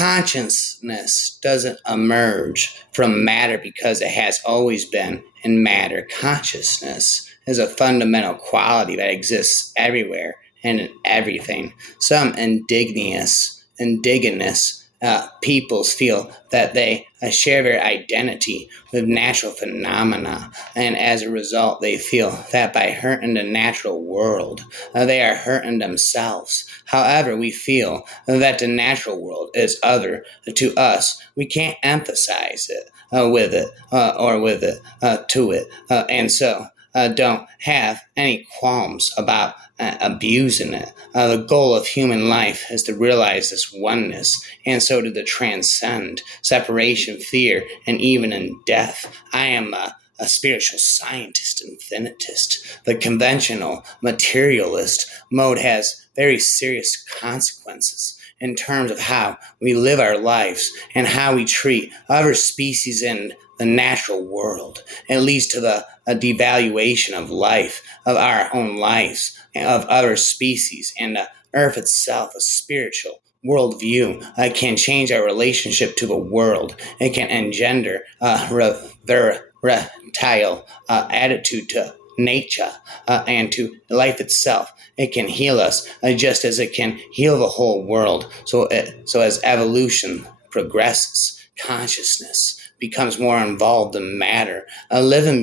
Consciousness doesn't emerge from matter because it has always been in matter. Consciousness is a fundamental quality that exists everywhere and in everything. Some indigenous peoples feel that they share their identity with natural phenomena, and as a result, they feel that by hurting the natural world, they are hurting themselves. However, we feel that the natural world is other to us. We can't emphasize it with it or with it to it, and so don't have any qualms about abusing it. The goal of human life is to realize this oneness, and so to transcend separation, fear, and even in death. I am a spiritual scientist, infinitist. The conventional materialist mode has very serious consequences in terms of how we live our lives and how we treat other species in the natural world. It leads to the a devaluation of life, of our own lives, of other species, and the earth itself. A spiritual worldview can change our relationship to the world. It can engender a reptile attitude to nature and to life itself. It can heal us just as it can heal the whole world. So as evolution progresses, consciousness becomes more involved in matter. Living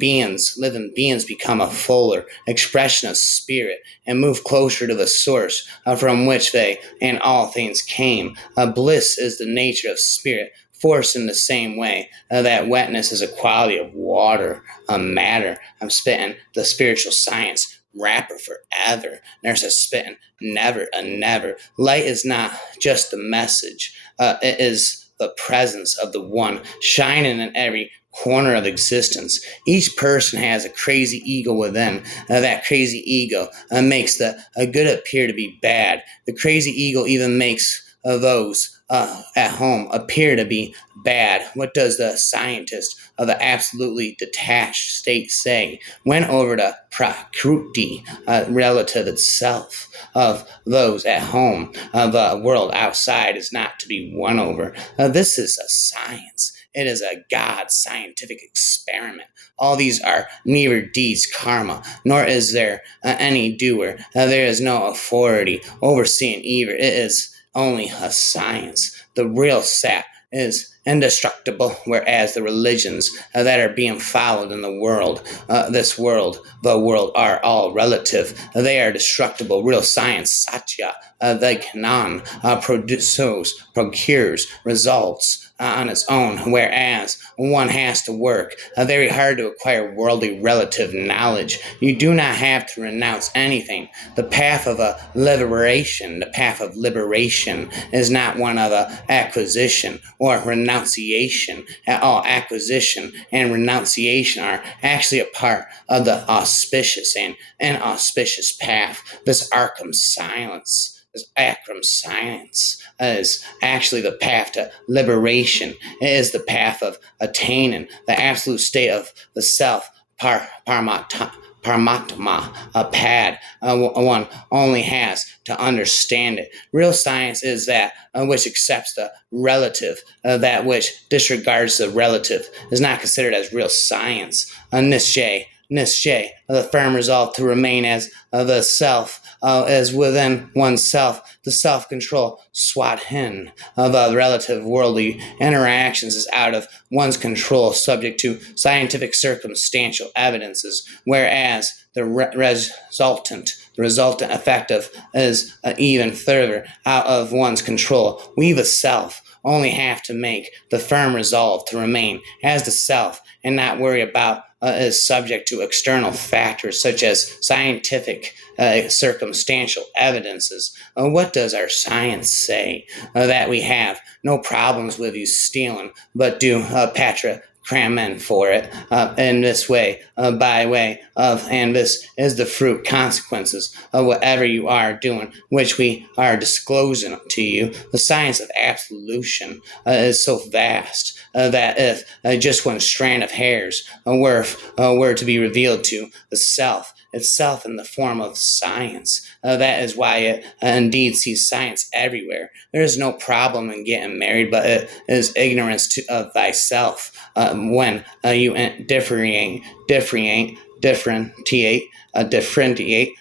beings become a fuller expression of spirit and move closer to the source from which they and all things came. Bliss is the nature of spirit, force in the same way that wetness is a quality of water, matter. I'm spitting the spiritual science rapper forever. There's a spitting never and never. Light is not just the message. It is the presence of the one shining in every corner of existence. Each person has a crazy ego within. That crazy ego makes the good appear to be bad. The crazy ego even makes those at home appear to be bad. What does the scientist of the absolutely detached state say? Went over to Prakruti, relative itself of those at home. The world outside is not to be won over. This is a science. It is a God scientific experiment. All these are neither deeds karma, nor is there any doer. There is no authority overseeing either. It is only a science. The real sap is indestructible, whereas the religions that are being followed in the world, the world, are all relative. They are destructible. Real science, satya, the Gnan, procures results on its own, whereas one has to work very hard to acquire worldly relative knowledge. You do not have to renounce anything. The path of liberation is not one of acquisition or renunciation. At all, acquisition and renunciation are actually a part of the auspicious and inauspicious path. This Akram science is actually the path to liberation. It is the path of attaining the absolute state of the self, Paramatma, a pad. One only has to understand it. Real science is that which accepts the relative. That which disregards the relative is not considered as real science. Nischay, the firm resolve to remain as the self, as within oneself, the self-control, Swathin, of relative worldly interactions is out of one's control, subject to scientific circumstantial evidences, whereas the resultant effective is even further out of one's control. We the self only have to make the firm resolve to remain as the self and not worry about is subject to external factors such as scientific circumstantial evidences. What does our science say? That we have no problems with you stealing, but do Patra cram for it in this way, by way of, and this is the fruit consequences of whatever you are doing, which we are disclosing to you. The science of absolution is so vast that if just one strand of hairs were to be revealed to the self, itself in the form of science. That is why it indeed sees science everywhere. There is no problem in getting married, but it is ignorance of thyself. When you differentiate,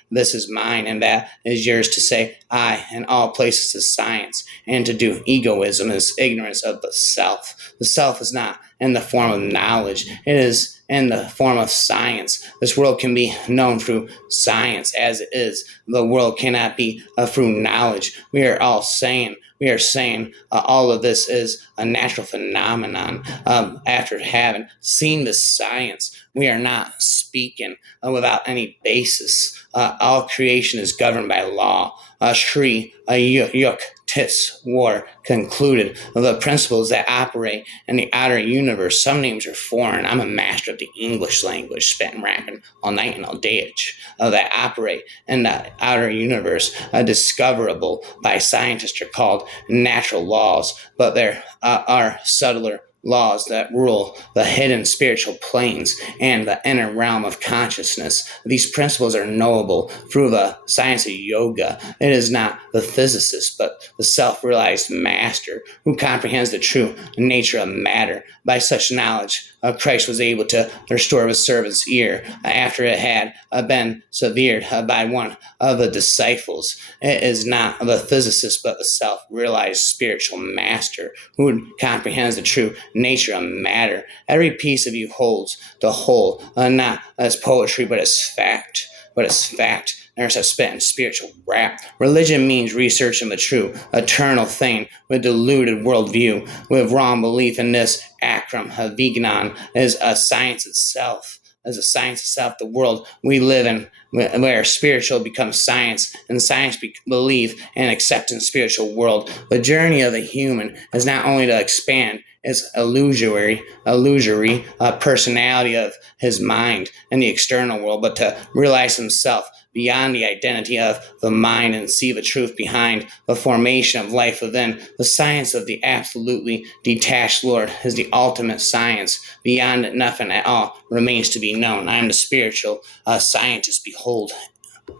this is mine and that is yours, to say I in all places is science, and to do egoism is ignorance of the self. The self is not in the form of knowledge, it is in the form of science. This world can be known through science as it is. The world cannot be through knowledge. We are saying all of this is a natural phenomenon. After having seen the science, we are not speaking without any basis. All creation is governed by law. Shri Yuk Tis War concluded the principles that operate in the outer universe. Some names are foreign. I'm a master of the English language, spent rapping all night and all day. That operate in the outer universe, discoverable by scientists, are called natural laws, but there are subtler laws that rule the hidden spiritual planes and the inner realm of consciousness. These principles are knowable through the science of yoga. It is not the physicist, but the self-realized master who comprehends the true nature of matter. By such knowledge, Christ was able to restore his servant's ear after it had been severed by one of the disciples. It is not the physicist, but the self-realized spiritual master who comprehends the true nature of matter. Every piece of you holds the whole, not as poetry, but as fact. There's a spit in spiritual rap. Religion means researching the true, eternal thing with deluded worldview, with wrong belief in this acrum vignan is a science itself. As a science itself, the world we live in, where spiritual becomes science and science believe and accept in spiritual world. The journey of the human is not only to expand its illusory personality of his mind in the external world, but to realize himself beyond the identity of the mind and see the truth behind the formation of life within. The science of the absolutely detached Lord is the ultimate science. Beyond it, nothing at all remains to be known. I am the spiritual scientist. Behold,